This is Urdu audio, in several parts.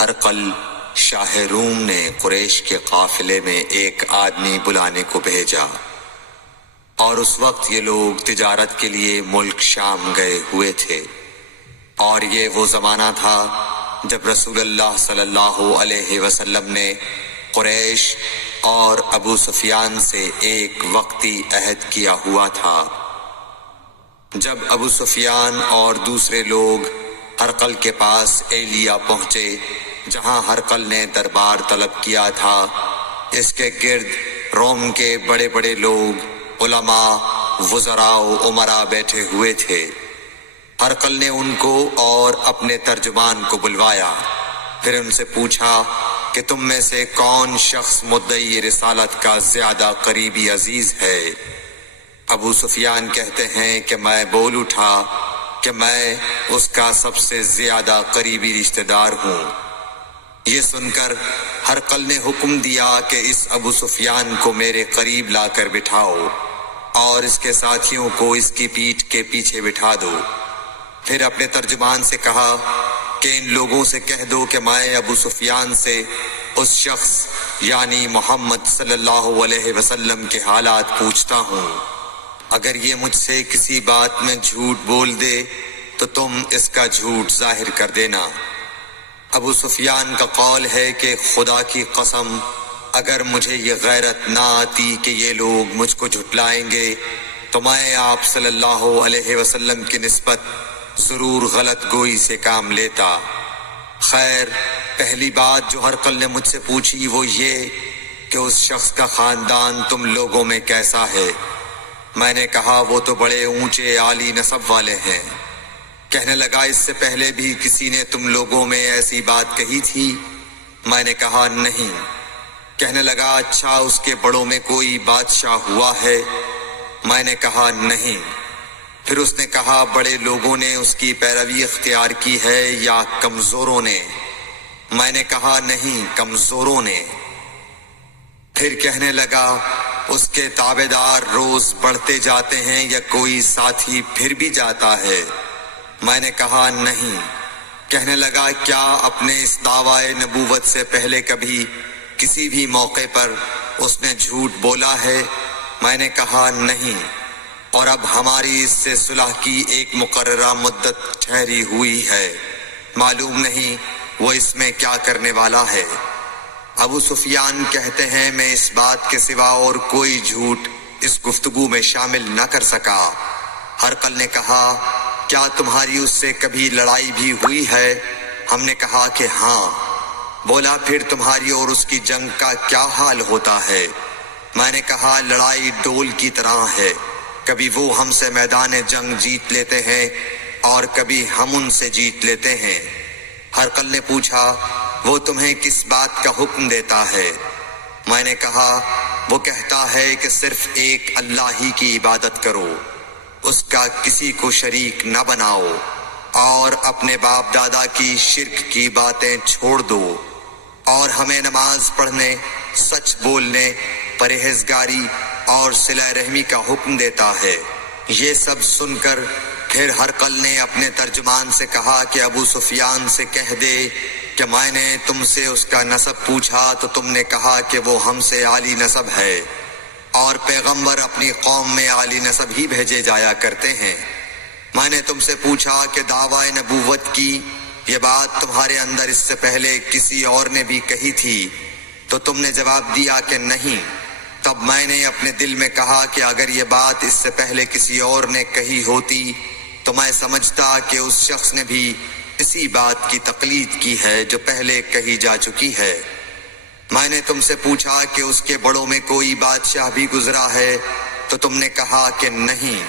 ہرقل شاہ روم نے قریش کے قافلے میں ایک آدمی بلانے کو بھیجا، اور اس وقت یہ لوگ تجارت کے لیے ملک شام گئے ہوئے تھے، اور یہ وہ زمانہ تھا جب رسول اللہ صلی اللہ علیہ وسلم نے قریش اور ابو سفیان سے ایک وقتی عہد کیا ہوا تھا۔ جب ابو سفیان اور دوسرے لوگ ہرقل کے پاس ایلیا پہنچے جہاں ہرقل نے دربار طلب کیا تھا، اس کے گرد روم کے بڑے بڑے لوگ، علماء، وزراء و امراء بیٹھے ہوئے تھے۔ ہرقل نے ان کو اور اپنے ترجمان کو بلوایا، پھر ان سے پوچھا کہ تم میں سے کون شخص مدعی رسالت کا زیادہ قریبی عزیز ہے؟ ابو سفیان کہتے ہیں کہ میں بول اٹھا کہ میں اس کا سب سے زیادہ قریبی رشتہ دار ہوں۔ یہ سن کر ہرقل نے حکم دیا کہ اس ابو سفیان کو میرے قریب لا کر بٹھاؤ اور اس کے ساتھیوں کو اس کی پیٹھ کے پیچھے بٹھا دو۔ پھر اپنے ترجمان سے کہا کہ ان لوگوں سے کہہ دو کہ میں ابو سفیان سے اس شخص یعنی محمد صلی اللہ علیہ وسلم کے حالات پوچھتا ہوں۔ اگر یہ مجھ سے کسی بات میں جھوٹ بول دے تو تم اس کا جھوٹ ظاہر کر دینا۔ ابو سفیان کا قول ہے کہ خدا کی قسم اگر مجھے یہ غیرت نہ آتی کہ یہ لوگ مجھ کو جھٹلائیں گے تو میں آپ صلی اللہ علیہ وسلم کی نسبت ضرور غلط گوئی سے کام لیتا۔ خیر، پہلی بات جو ہرقل نے مجھ سے پوچھی وہ یہ کہ اس شخص کا خاندان تم لوگوں میں کیسا ہے؟ میں نے کہا وہ تو بڑے اونچے عالی نسب والے ہیں۔ کہنے لگا اس سے پہلے بھی کسی نے تم لوگوں میں ایسی بات کہی تھی؟ میں نے کہا نہیں۔ کہنے لگا اچھا اس کے بڑوں میں کوئی بادشاہ ہوا ہے؟ میں نے کہا نہیں۔ پھر اس نے کہا بڑے لوگوں نے اس کی پیروی اختیار کی ہے یا کمزوروں نے؟ میں نے کہا نہیں، کمزوروں نے۔ پھر کہنے لگا اس کے تابعدار روز بڑھتے جاتے ہیں یا کوئی ساتھی پھر بھی جاتا ہے؟ میں نے کہا نہیں۔ کہنے لگا کیا اپنے اس دعوی نبوت سے پہلے کبھی کسی بھی موقع پر اس نے جھوٹ بولا ہے؟ میں نے کہا نہیں، اور اب ہماری اس سے صلح کی ایک مقررہ مدت ٹھہری ہوئی ہے، معلوم نہیں وہ اس میں کیا کرنے والا ہے۔ ابو سفیان کہتے ہیں میں اس بات کے سوا اور کوئی جھوٹ اس گفتگو میں شامل نہ کر سکا۔ ہرقل نے کہا کیا تمہاری اس سے کبھی لڑائی بھی ہوئی ہے؟ ہم نے کہا کہ ہاں۔ بولا پھر تمہاری اور اس کی جنگ کا کیا حال ہوتا ہے؟ میں نے کہا لڑائی ڈول کی طرح ہے، کبھی وہ ہم سے میدان جنگ جیت لیتے ہیں اور کبھی ہم ان سے جیت لیتے ہیں۔ ہرقل نے پوچھا وہ تمہیں کس بات کا حکم دیتا ہے؟ میں نے کہا وہ کہتا ہے کہ صرف ایک اللہ ہی کی عبادت کرو، اس کا کسی کو شریک نہ بناؤ، اور اپنے باپ دادا کی شرک کی باتیں چھوڑ دو، اور ہمیں نماز پڑھنے، سچ بولنے، پرہیزگاری اور صلہ رحمی کا حکم دیتا ہے۔ یہ سب سن کر پھر ہرقل نے اپنے ترجمان سے کہا کہ ابو سفیان سے کہہ دے کہ میں نے تم سے اس کا نسب پوچھا تو تم نے کہا کہ وہ ہم سے عالی نسب ہے، اور پیغمبر اپنی قوم میں عالی نسب ہی بھیجے جایا کرتے ہیں۔ میں نے تم سے پوچھا کہ دعوی نبوت کی یہ بات تمہارے اندر اس سے پہلے کسی اور نے بھی کہی تھی تو تم نے جواب دیا کہ نہیں۔ تب میں نے اپنے دل میں کہا کہ اگر یہ بات اس سے پہلے کسی اور نے کہی ہوتی تو میں سمجھتا کہ اس شخص نے بھی اسی بات کی تقلید کی ہے جو پہلے کہی جا چکی ہے۔ میں نے تم سے پوچھا کہ اس کے بڑوں میں کوئی بادشاہ بھی گزرا ہے تو تم نے کہا کہ نہیں۔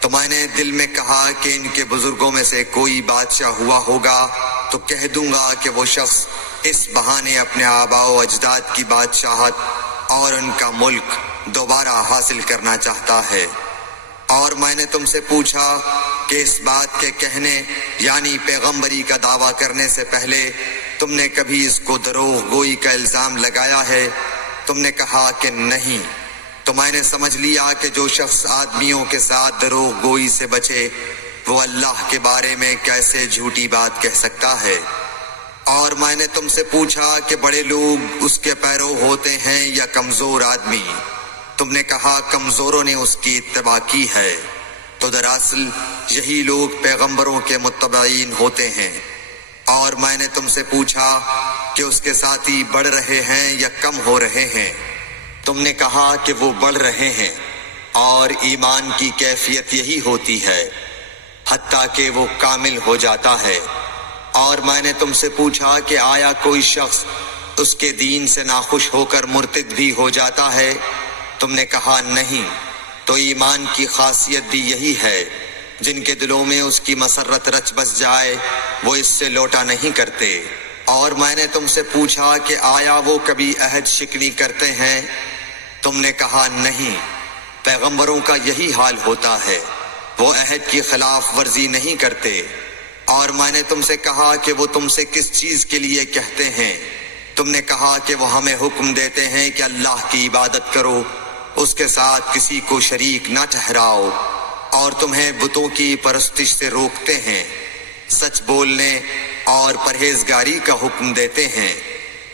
تو میں نے دل میں کہا کہ ان کے بزرگوں میں سے کوئی بادشاہ ہوا ہوگا تو کہہ دوں گا کہ وہ شخص اس بہانے اپنے آباء و اجداد کی بادشاہت اور ان کا ملک دوبارہ حاصل کرنا چاہتا ہے۔ اور میں نے تم سے پوچھا کہ اس بات کے کہنے یعنی پیغمبری کا دعویٰ کرنے سے پہلے تم نے کبھی اس کو دروغ گوئی کا الزام لگایا ہے؟ تم نے کہا کہ نہیں۔ تو میں نے سمجھ لیا کہ جو شخص آدمیوں کے ساتھ دروغ گوئی سے بچے وہ اللہ کے بارے میں کیسے جھوٹی بات کہہ سکتا ہے۔ اور میں نے تم سے پوچھا کہ بڑے لوگ اس کے پیرو ہوتے ہیں یا کمزور آدمی؟ تم نے کہا کمزوروں نے اس کی اتباع کی ہے۔ تو دراصل یہی لوگ پیغمبروں کے متبعین ہوتے ہیں۔ اور میں نے تم سے پوچھا کہ اس کے ساتھی بڑھ رہے ہیں یا کم ہو رہے ہیں؟ تم نے کہا کہ وہ بڑھ رہے ہیں، اور ایمان کی کیفیت یہی ہوتی ہے حتیٰ کہ وہ کامل ہو جاتا ہے۔ اور میں نے تم سے پوچھا کہ آیا کوئی شخص اس کے دین سے ناخوش ہو کر مرتد بھی ہو جاتا ہے؟ تم نے کہا نہیں۔ تو ایمان کی خاصیت بھی یہی ہے، جن کے دلوں میں اس کی مسرت رچ بس جائے وہ اس سے لوٹا نہیں کرتے۔ اور میں نے تم سے پوچھا کہ آیا وہ کبھی عہد شکنی کرتے ہیں؟ تم نے کہا نہیں۔ پیغمبروں کا یہی حال ہوتا ہے، وہ عہد کی خلاف ورزی نہیں کرتے۔ اور میں نے تم سے کہا کہ وہ تم سے کس چیز کے لیے کہتے ہیں؟ تم نے کہا کہ وہ ہمیں حکم دیتے ہیں کہ اللہ کی عبادت کرو، اس کے ساتھ کسی کو شریک نہ ٹھہراؤ، اور تمہیں بتوں کی پرستش سے روکتے ہیں، سچ بولنے اور پرہیزگاری کا حکم دیتے ہیں۔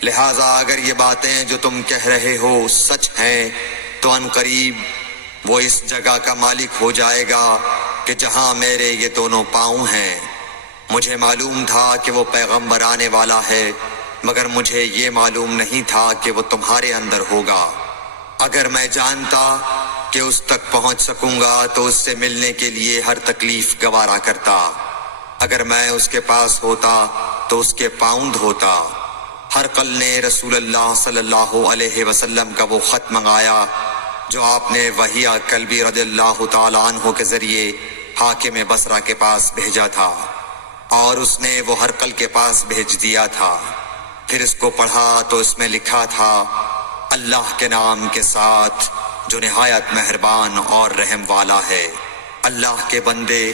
لہٰذا اگر یہ باتیں جو تم کہہ رہے ہو سچ ہیں تو ان قریب وہ اس جگہ کا مالک ہو جائے گا کہ جہاں میرے یہ دونوں پاؤں ہیں۔ مجھے معلوم تھا کہ وہ پیغمبر آنے والا ہے، مگر مجھے یہ معلوم نہیں تھا کہ وہ تمہارے اندر ہوگا۔ اگر میں جانتا کہ اس تک پہنچ سکوں گا تو اس سے ملنے کے لیے ہر تکلیف گوارا کرتا۔ اگر میں اس کے پاس ہوتا تو اس کے پاؤں دھوتا۔ ہرقل نے رسول اللہ صلی اللہ علیہ وسلم کا وہ خط منگایا جو آپ نے وحیہ کلبی رضی اللہ تعالیٰ عنہ کے ذریعے حاکم بصرہ کے پاس بھیجا تھا، اور اس نے وہ ہرقل کے پاس بھیج دیا تھا۔ پھر اس کو پڑھا تو اس میں لکھا تھا، اللہ کے نام کے ساتھ جو نہایت مہربان اور رحم والا ہے۔ اللہ کے بندے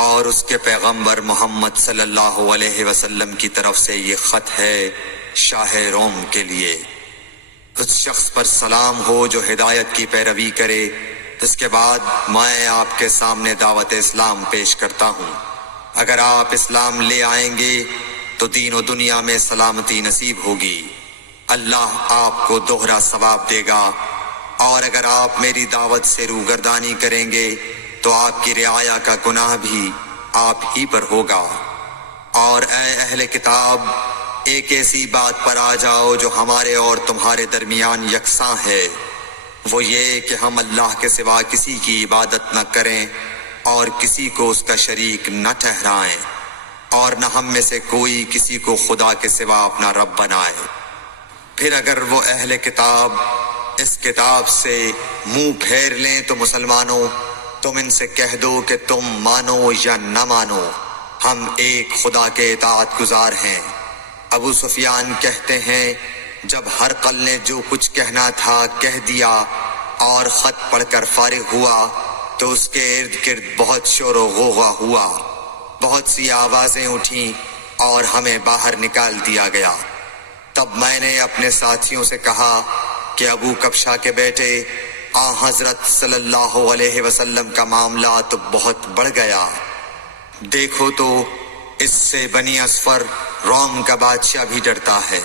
اور اس کے پیغمبر محمد صلی اللہ علیہ وسلم کی طرف سے یہ خط ہے شاہ روم کے لیے۔ اس شخص پر سلام ہو جو ہدایت کی پیروی کرے۔ اس کے بعد میں آپ کے سامنے دعوت اسلام پیش کرتا ہوں۔ اگر آپ اسلام لے آئیں گے تو دین و دنیا میں سلامتی نصیب ہوگی، اللہ آپ کو دوہرا ثواب دے گا، اور اگر آپ میری دعوت سے روگردانی کریں گے تو آپ کی رعایا کا گناہ بھی آپ ہی پر ہوگا۔ اور اے اہل کتاب، ایک ایسی بات پر آ جاؤ جو ہمارے اور تمہارے درمیان یکساں ہے، وہ یہ کہ ہم اللہ کے سوا کسی کی عبادت نہ کریں اور کسی کو اس کا شریک نہ ٹھہرائیں، اور نہ ہم میں سے کوئی کسی کو خدا کے سوا اپنا رب بنائے۔ پھر اگر وہ اہل کتاب اس کتاب سے منہ پھیر لیں تو مسلمانوں، تم ان سے کہہ دو کہ تم مانو یا نہ مانو، ہم ایک خدا کے اطاعت گزار ہیں۔ ابو سفیان کہتے ہیں، جب ہرقل نے جو کچھ کہنا تھا کہہ دیا اور خط پڑھ کر فارغ ہوا تو اس کے ارد گرد بہت شور و غوغا ہوا، بہت سی آوازیں اٹھیں اور ہمیں باہر نکال دیا گیا۔ تب میں نے اپنے ساتھیوں سے کہا کہ ابو کبشہ کے بیٹے حضرت صلی اللہ علیہ وسلم کا معاملہ تو بہت بڑھ گیا۔ دیکھو تو اس سے بنی اصفر روم کا بادشاہ بھی ڈرتا ہے۔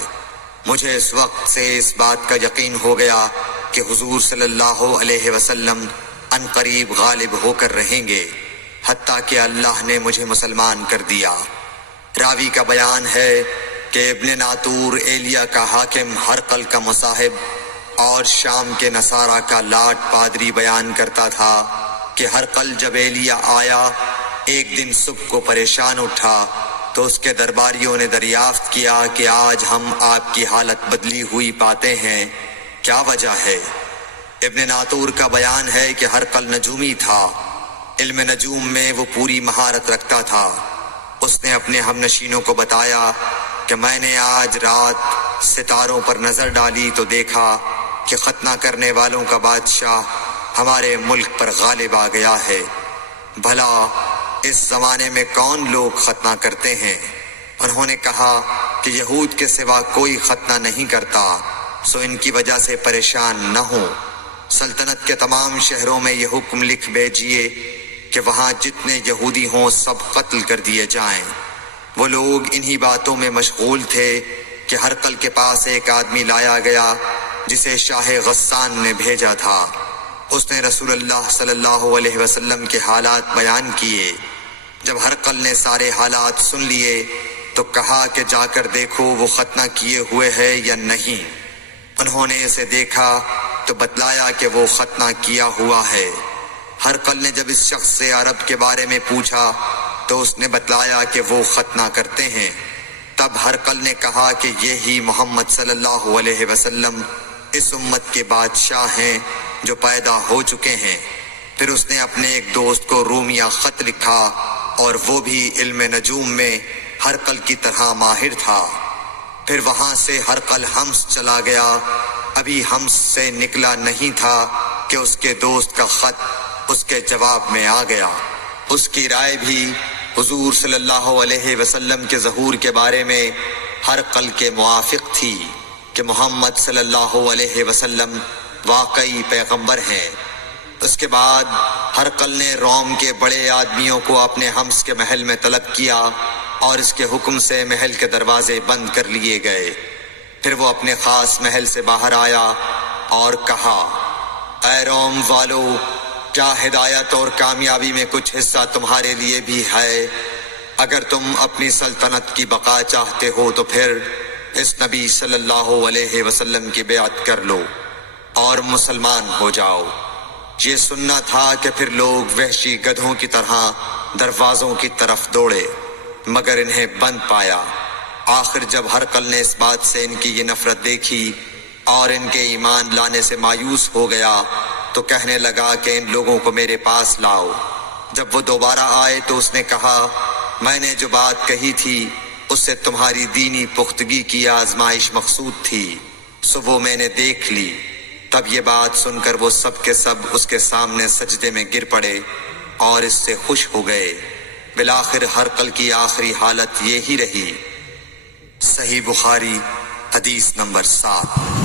مجھے اس وقت سے اس بات کا یقین ہو گیا کہ حضور صلی اللہ علیہ وسلم ان قریب غالب ہو کر رہیں گے، حتیٰ کہ اللہ نے مجھے مسلمان کر دیا۔ راوی کا بیان ہے کہ ابن ناطور ایلیا کا حاکم ہرقل کا مصاحب اور شام کے نصارہ کا لاٹ پادری بیان کرتا تھا کہ ہرقل جب ایلیا آیا ایک دن صبح کو پریشان اٹھا تو اس کے درباریوں نے دریافت کیا کہ آج ہم آپ کی حالت بدلی ہوئی پاتے ہیں، کیا وجہ ہے؟ ابن ناطور کا بیان ہے کہ ہرقل نجومی تھا، علم نجوم میں وہ پوری مہارت رکھتا تھا۔ اس نے اپنے ہم نشینوں کو بتایا کہ میں نے آج رات ستاروں پر نظر ڈالی تو دیکھا کہ ختنہ کرنے والوں کا بادشاہ ہمارے ملک پر غالب آ گیا ہے۔ بھلا اس زمانے میں کون لوگ ختنہ کرتے ہیں؟ انہوں نے کہا کہ یہود کے سوا کوئی ختنہ نہیں کرتا، سو ان کی وجہ سے پریشان نہ ہوں۔ سلطنت کے تمام شہروں میں یہ حکم لکھ بھیجیے کہ وہاں جتنے یہودی ہوں سب قتل کر دیے جائیں۔ وہ لوگ انہی باتوں میں مشغول تھے کہ ہرقل کے پاس ایک آدمی لایا گیا جسے شاہ غسان نے بھیجا تھا۔ اس نے رسول اللہ صلی اللہ علیہ وسلم کے حالات بیان کیے۔ جب ہرقل نے سارے حالات سن لیے تو کہا کہ جا کر دیکھو وہ ختنہ کیے ہوئے ہے یا نہیں۔ انہوں نے اسے دیکھا تو بتلایا کہ وہ ختنہ کیا ہوا ہے۔ ہرقل نے جب اس شخص سے عرب کے بارے میں پوچھا تو اس نے بتلایا کہ وہ ختنہ کرتے ہیں۔ تب ہرقل نے کہا کہ یہی محمد صلی اللہ علیہ وسلم اس امت کے بادشاہ ہیں جو پیدا ہو چکے ہیں۔ پھر اس نے اپنے ایک دوست کو رومیہ خط لکھا اور وہ بھی علم نجوم میں ہرقل کی طرح ماہر تھا۔ پھر وہاں سے ہرقل حمص چلا گیا۔ ابھی حمص سے نکلا نہیں تھا کہ اس کے دوست کا خط اس کے جواب میں آ گیا۔ اس کی رائے بھی حضور صلی اللہ علیہ وسلم کے ظہور کے بارے میں ہرقل کے موافق تھی کہ محمد صلی اللہ علیہ وسلم واقعی پیغمبر ہیں۔ اس کے بعد ہرقل نے روم کے بڑے آدمیوں کو اپنے حمص کے محل میں طلب کیا اور اس کے حکم سے محل کے دروازے بند کر لیے گئے۔ پھر وہ اپنے خاص محل سے باہر آیا اور کہا، اے روم والو، کیا ہدایت اور کامیابی میں کچھ حصہ تمہارے لیے بھی ہے؟ اگر تم اپنی سلطنت کی بقا چاہتے ہو تو پھر اس نبی صلی اللہ علیہ وسلم کی بیعت کر لو اور مسلمان ہو جاؤ۔ یہ سننا تھا کہ پھر لوگ وحشی گدھوں کی طرح دروازوں کی طرف دوڑے مگر انہیں بند پایا۔ آخر جب ہرقل نے اس بات سے ان کی یہ نفرت دیکھی اور ان کے ایمان لانے سے مایوس ہو گیا تو کہنے لگا کہ ان لوگوں کو میرے پاس لاؤ۔ جب وہ دوبارہ آئے تو اس نے کہا، میں نے جو بات کہی تھی اس سے تمہاری دینی پختگی کی آزمائش مقصود تھی، سو وہ میں نے دیکھ لی۔ تب یہ بات سن کر وہ سب کے سب اس کے سامنے سجدے میں گر پڑے اور اس سے خوش ہو گئے۔ بالآخر ہرقل کی آخری حالت یہی رہی۔ صحیح بخاری حدیث نمبر 7۔